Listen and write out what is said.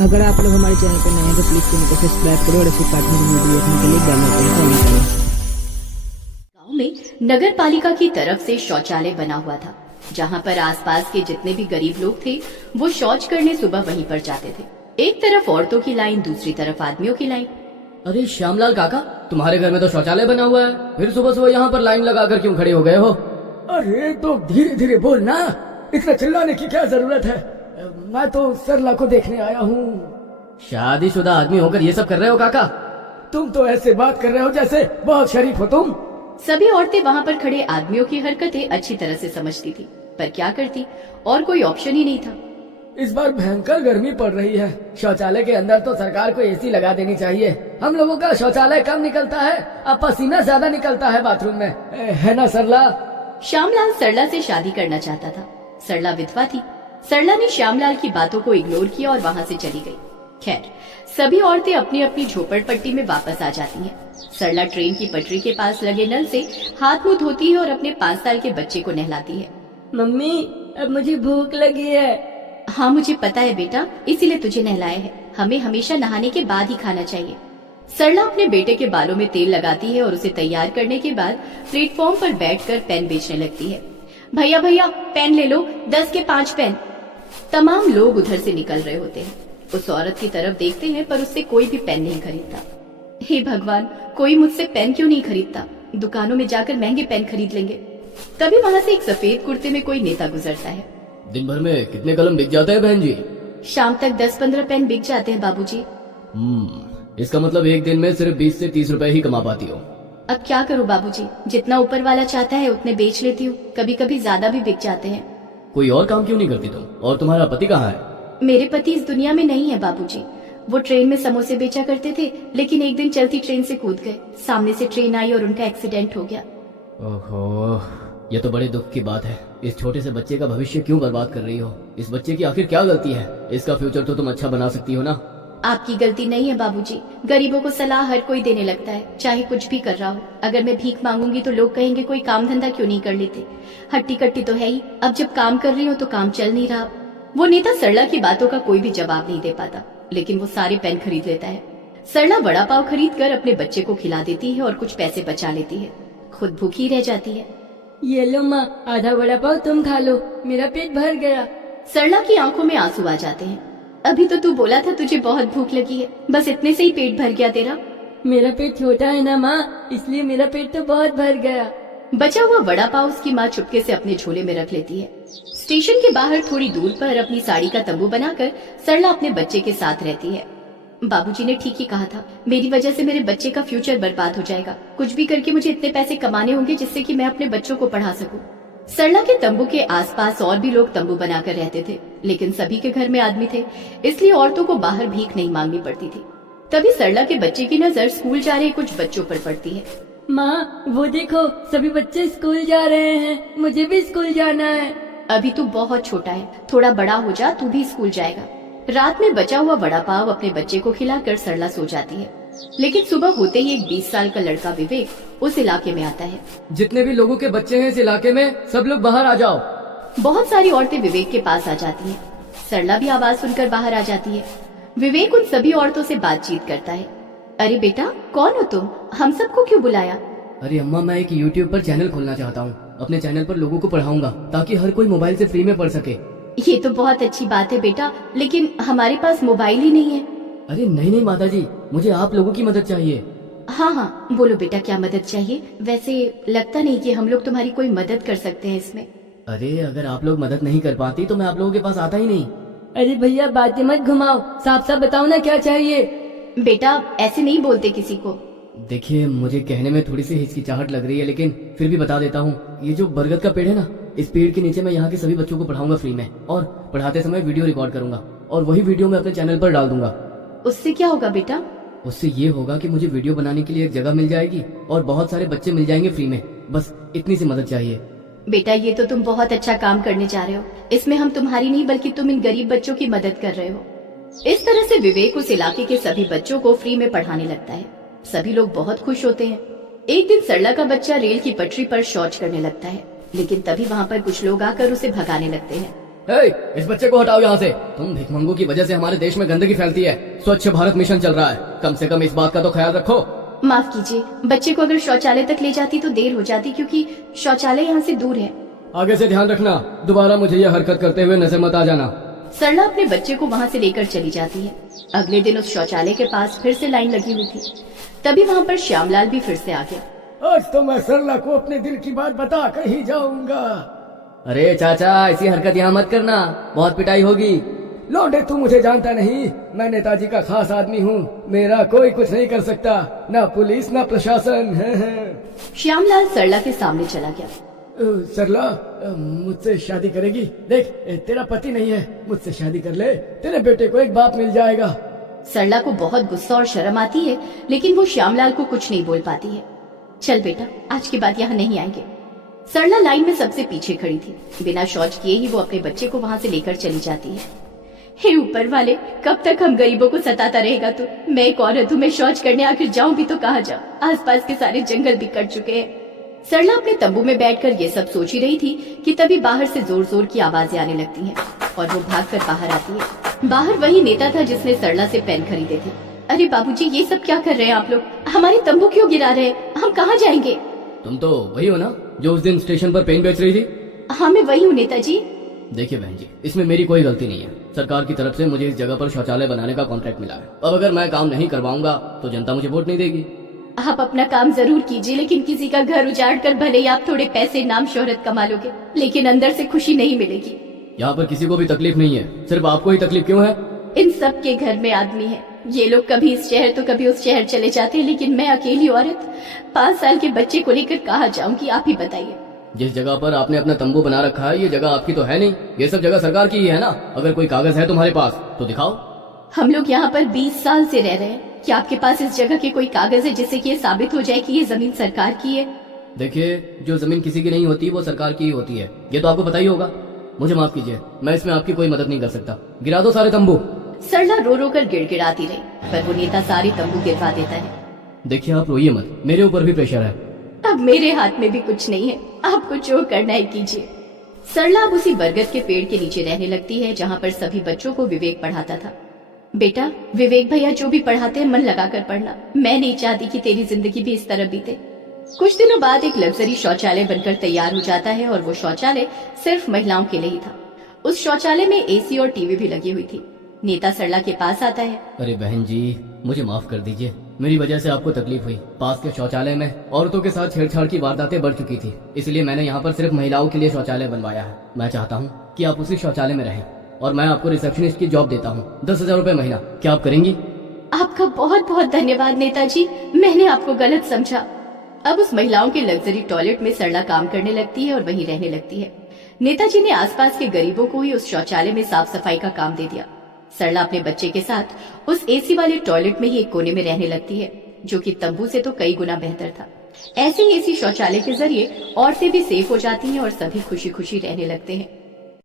अगर आप लोग हमारे चैनल पर नए हैं तो प्लीज चैनल को सब्सक्राइब करो और ऐसे पार्टनर की वीडियो देखने के लिए बेल आइकन को ऑन करें। गांव में नगर पालिका की तरफ से शौचालय बना हुआ था, जहां पर आसपास के जितने भी गरीब लोग थे वो शौच करने सुबह वहीं पर जाते थे। एक तरफ औरतों की लाइन, दूसरी तरफ आदमियों की लाइन। अरे श्यामलाल काका, तुम्हारे घर में तो शौचालय बना हुआ है, फिर सुबह सुबह यहाँ पर लाइन लगाकर क्यों खड़े हो गए हो? अरे तो धीरे धीरे बोल ना, इतना चिल्लाने की क्या जरूरत है। मैं तो सरला को देखने आया हूँ। शादीशुदा आदमी होकर ये सब कर रहे हो काका? तुम तो ऐसे बात कर रहे हो जैसे बहुत शरीफ हो तुम। सभी औरतें वहां पर खड़े आदमियों की हरकतें अच्छी तरह से समझती थी, पर क्या करती, और कोई ऑप्शन ही नहीं था। इस बार भयंकर गर्मी पड़ रही है, शौचालय के अंदर तो सरकार को एसी लगा देनी चाहिए। हम लोगों का शौचालय कम निकलता है, अब पसीना ज्यादा निकलता है बाथरूम में, है ना सरला? श्यामलाल सरला से शादी करना चाहता था। सरला विधवा थी। सरला ने श्यामलाल की बातों को इग्नोर किया और वहां से चली गई। खैर, सभी औरतें अपनी अपनी झोपड़पट्टी में वापस आ जाती हैं। सरला ट्रेन की पटरी के पास लगे नल से हाथ मुंह धोती है और अपने 5 साल के बच्चे को नहलाती है। मम्मी, अब मुझे भूख लगी है। हाँ, मुझे पता है बेटा, इसीलिए तुझे नहलाया है। हमें हमेशा नहाने के बाद ही खाना चाहिए। सरला अपने बेटे के बालों में तेल लगाती है और उसे तैयार करने के बाद प्लेटफॉर्म पर बैठकर पेन बेचने लगती है। भैया भैया, पेन ले लो, 10 के 5 पेन। तमाम लोग उधर से निकल रहे होते हैं। उस औरत की तरफ देखते हैं, पर उससे कोई भी पेन नहीं खरीदता। हे भगवान, कोई मुझसे पेन क्यों नहीं खरीदता? दुकानों में जाकर महंगे पेन खरीद लेंगे। तभी वहाँ से एक सफेद कुर्ते में कोई नेता गुजरता है। दिन भर में कितने कलम बिक जाते हैं बहन जी? शाम तक 10-15 पेन बिक जाते हैं बाबूजी। इसका मतलब एक दिन में सिर्फ 20 से 30 रुपए ही कमा पाती हो। अब क्या करूँ बाबूजी, जितना ऊपर वाला चाहता है उतने बेच लेती हूँ। कभी कभी ज्यादा भी बिक जाते हैं। कोई और काम क्यों नहीं करती तुम? और तुम्हारा पति कहाँ है? मेरे पति इस दुनिया में नहीं है बाबूजी। वो ट्रेन में समोसे बेचा करते थे, लेकिन एक दिन चलती ट्रेन से कूद गए। सामने से ट्रेन आई और उनका एक्सीडेंट हो गया। ओहो, ये तो बड़े दुख की बात है। इस छोटे से बच्चे का भविष्य क्यों बर्बाद कर रही हो? इस बच्चे की आखिर क्या गलती है? इसका फ्यूचर तो तुम अच्छा बना सकती हो ना। आपकी गलती नहीं है बाबूजी। गरीबों को सलाह हर कोई देने लगता है, चाहे कुछ भी कर रहा हो। अगर मैं भीख मांगूंगी तो लोग कहेंगे कोई काम धंधा क्यों नहीं कर लेते। हट्टी कट्टी तो है ही। अब जब काम कर रही हूँ तो काम चल नहीं रहा। वो नेता सरला की बातों का कोई भी जवाब नहीं दे पाता, लेकिन वो सारे पेन खरीद लेता है। सरला वड़ा पाव खरीद कर अपने बच्चे को खिला देती है और कुछ पैसे बचा लेती है। खुद भूखी रह जाती है। ये लो माँ, आधा वड़ा पाव तुम खा लो, मेरा पेट भर गया। सरला की आंखों में आंसू आ जाते हैं। अभी तो तू बोला था तुझे बहुत भूख लगी है, बस इतने से ही पेट भर गया तेरा? मेरा पेट छोटा है ना माँ, इसलिए मेरा पेट तो बहुत भर गया। बचा हुआ वड़ा पाव उसकी माँ चुपके से अपने झोले में रख लेती है। स्टेशन के बाहर थोड़ी दूर पर अपनी साड़ी का तंबू बनाकर सरला अपने बच्चे के साथ रहती है। बाबूजी ने ठीक ही कहा था, मेरी वजह से मेरे बच्चे का फ्यूचर बर्बाद हो जाएगा। कुछ भी करके मुझे इतने पैसे कमाने होंगे जिससे कि मैं अपने बच्चों को पढ़ा सकूं। सरला के तंबू के आसपास और भी लोग तंबू बनाकर रहते थे, लेकिन सभी के घर में आदमी थे, इसलिए औरतों को बाहर भीख नहीं मांगनी पड़ती थी। तभी सरला के बच्चे की नजर स्कूल जा रहे कुछ बच्चों पर पड़ती है। माँ, वो देखो, सभी बच्चे स्कूल जा रहे हैं, मुझे भी स्कूल जाना है। अभी तू बहुत छोटा है, थोड़ा बड़ा हो जा, तू भी स्कूल जाएगा। रात में बचा हुआ वड़ा पाव अपने बच्चे को खिलाकर सरला सो जाती है। लेकिन सुबह होते ही एक 20 साल का लड़का विवेक उस इलाके में आता है। जितने भी लोगों के बच्चे हैं इस इलाके में, सब लोग बाहर आ जाओ। बहुत सारी औरतें विवेक के पास आ जाती हैं। सरला भी आवाज सुनकर बाहर आ जाती है। विवेक उन सभी औरतों से बातचीत करता है। अरे बेटा, कौन हो तुम? हम सबको क्यों बुलाया? अरे अम्मा, मैं एक यूट्यूब पर चैनल खोलना चाहता हूँ। अपने चैनल पर लोगों को पढ़ाऊंगा ताकि हर कोई मोबाइल से फ्री में पढ़ सके। ये तो बहुत अच्छी बात है बेटा, लेकिन हमारे पास मोबाइल ही नहीं है। अरे नहीं नहीं माताजी, मुझे आप लोगों की मदद चाहिए। हाँ हाँ, बोलो बेटा, क्या मदद चाहिए? वैसे लगता नहीं कि हम लोग तुम्हारी कोई मदद कर सकते हैं इसमें। अरे अगर आप लोग मदद नहीं कर पाती तो मैं आप लोगों के पास आता ही नहीं। अरे भैया, बातें मत घुमाओ, साफ साफ बताओ ना क्या चाहिए। बेटा, ऐसे नहीं बोलते किसी को। देखिए, मुझे कहने में थोड़ी सी हिचकिचाहट लग रही है, लेकिन फिर भी बता देता हूँ। ये जो बरगद का पेड़ है ना, इस पेड़ के नीचे मैं यहाँ के सभी बच्चों को पढ़ाऊंगा फ्री में, और पढ़ाते समय वीडियो रिकॉर्ड करूंगा और वही वीडियो मैं अपने चैनल पर डाल दूंगा। उससे क्या होगा बेटा? उससे ये होगा कि मुझे वीडियो बनाने के लिए एक जगह मिल जाएगी और बहुत सारे बच्चे मिल जाएंगे फ्री में। बस इतनी सी मदद चाहिए। बेटा, ये तो तुम बहुत अच्छा काम करने जा रहे हो। इसमें हम तुम्हारी नहीं बल्कि तुम इन गरीब बच्चों की मदद कर रहे हो। इस तरह से विवेक उस इलाके के सभी बच्चों को फ्री में पढ़ाने लगता है। सभी लोग बहुत खुश होते हैं। एक दिन सरला का बच्चा रेल की पटरी पर शौच करने लगता है, लेकिन तभी वहाँ पर कुछ लोग आकर उसे भगाने लगते हैं। इस बच्चे को हटाओ यहाँ से। तुम भिखमंगों की वजह से हमारे देश में गंदगी फैलती है। स्वच्छ भारत मिशन चल रहा है, कम से कम इस बात का तो ख्याल रखो। माफ कीजिए, बच्चे को अगर शौचालय तक ले जाती तो देर हो जाती, क्योंकि शौचालय यहाँ से दूर है। आगे से ध्यान रखना, दोबारा मुझे यह हरकत करते हुए नजर मत आ जाना। सरला अपने बच्चे को वहाँ से लेकर चली जाती है। अगले दिन उस शौचालय के पास फिर से लाइन लगी हुई थी। तभी वहाँ पर श्यामलाल भी फिर से आ गया। आज तो मैं सरला को अपने दिल की बात बता कर ही जाऊंगा। अरे चाचा, ऐसी हरकत यहाँ मत करना, बहुत पिटाई होगी। लौंडे, तू मुझे जानता नहीं, मैं नेताजी का खास आदमी हूँ। मेरा कोई कुछ नहीं कर सकता, ना पुलिस ना प्रशासन। श्यामलाल सरला के सामने चला गया। सरला, मुझसे शादी करेगी? देख, तेरा पति नहीं है, मुझसे शादी कर ले, तेरे बेटे को एक बाप मिल जाएगा। सरला को बहुत गुस्सा और शर्म आती है, लेकिन वो श्यामलाल को कुछ नहीं बोल पाती है। चल बेटा, आज के बाद यहाँ नहीं आएंगे। सरला लाइन में सबसे पीछे खड़ी थी। बिना शौच किए ही वो अपने बच्चे को वहाँ से लेकर चली जाती है। हे ऊपर वाले, कब तक हम गरीबों को सताता रहेगा तू? मैं एक औरत हूँ, मैं शौच करने आखिर जाऊं भी तो कहाँ जाऊं? आसपास के सारे जंगल भी कट चुके हैं। सरला अपने तंबू में बैठकर ये सब सोच ही रही थी कि तभी बाहर से जोर जोर की आवाजें आने लगती हैं और वो भागकर बाहर आती है। बाहर वही नेता था जिसने सरला से पेन खरीदे थे। अरे बाबूजी, ये सब क्या कर रहे हैं आप लोग? हमारे तंबू क्यों गिरा रहे हैं? हम कहाँ जाएंगे? तुम तो वही हो ना जो उस दिन स्टेशन पर पेन बेच रही थी? हाँ, मैं वही हूँ नेताजी। देखिए बहन जी, इसमें मेरी कोई गलती नहीं है। सरकार की तरफ से मुझे इस जगह पर शौचालय बनाने का कॉन्ट्रैक्ट मिला है। अब अगर मैं काम नहीं करवाऊंगा तो जनता मुझे वोट नहीं देगी। आप अपना काम जरूर कीजिए, लेकिन किसी का घर उजाड़ कर भले ही आप थोड़े पैसे नाम शोहरत कमा लोगे, लेकिन अंदर से खुशी नहीं मिलेगी। यहाँ पर किसी को भी तकलीफ नहीं है, सिर्फ आपको ही तकलीफ क्यों है? इन सब के घर में आदमी है। ये लोग कभी इस शहर तो कभी उस शहर चले जाते हैं, लेकिन मैं अकेली औरत 5 साल के बच्चे को लेकर कहाँ जाऊंगी? आप ही बताइए। जिस जगह पर आपने अपना तंबू बना रखा है, ये जगह आपकी तो है नहीं। ये सब जगह सरकार की ही है ना। अगर कोई कागज है तुम्हारे पास तो दिखाओ। हम लोग यहाँ पर 20 साल से रह रहे हैं। क्या आपके पास इस जगह के कोई कागज है जिससे कि ये साबित हो जाए कि ये जमीन सरकार की है? देखिए, जो जमीन किसी की नहीं होती वो सरकार की ही होती है, ये तो आपको पता ही होगा। मुझे माफ कीजिए, मैं इसमें आपकी कोई मदद नहीं कर सकता। गिरा दो सारे तंबू। सरला रो रो कर गिड़गिड़ाती रही, पर वो नेता सारे तंबू गिरवा देता है। देखिए, आप रोइए मत, मेरे ऊपर भी प्रेशर है। अब मेरे हाथ में भी कुछ नहीं है, आपको जो करना है कीजिए। सरला अब उसी बरगद के पेड़ के नीचे रहने लगती है जहाँ पर सभी बच्चों को विवेक पढ़ाता था। बेटा, विवेक भैया जो भी पढ़ाते हैं मन लगाकर पढ़ना। मैं नहीं चाहती कि तेरी जिंदगी भी इस तरह बीते। कुछ दिनों बाद एक लग्जरी शौचालय बनकर तैयार हो जाता है और वो शौचालय सिर्फ महिलाओं के लिए ही था। उस शौचालय में एसी और टीवी भी लगी हुई थी। नेता सरला के पास आता है। अरे बहन जी, मुझे माफ कर दीजिए, मेरी वजह से आपको तकलीफ हुई। पास के शौचालय में औरतों के साथ छेड़छाड़ की वारदातें बढ़ चुकी थी, इसलिए मैंने यहाँ पर सिर्फ महिलाओं के लिए शौचालय बनवाया है। मैं चाहता हूँ कि आप उसी शौचालय में रहें और मैं आपको रिसेप्शनिस्ट की जॉब देता हूँ, 10,000 रुपए महीना। क्या आप करेंगी? आपका बहुत बहुत धन्यवाद नेताजी, मैंने आपको गलत समझा। अब उस महिलाओं के लग्जरी टॉयलेट में सरला काम करने लगती है और वहीं रहने लगती है। नेताजी ने आसपास के गरीबों को ही उस शौचालय में साफ सफाई का काम दे दिया। सरला अपने बच्चे के साथ उस एसी वाले टॉयलेट में ही एक कोने में रहने लगती है, जो कि तंबू से तो कई गुना बेहतर था। ऐसे ही एसी शौचालय के जरिए औरतें भी सेफ हो जाती हैं और सभी खुशी खुशी रहने लगते हैं।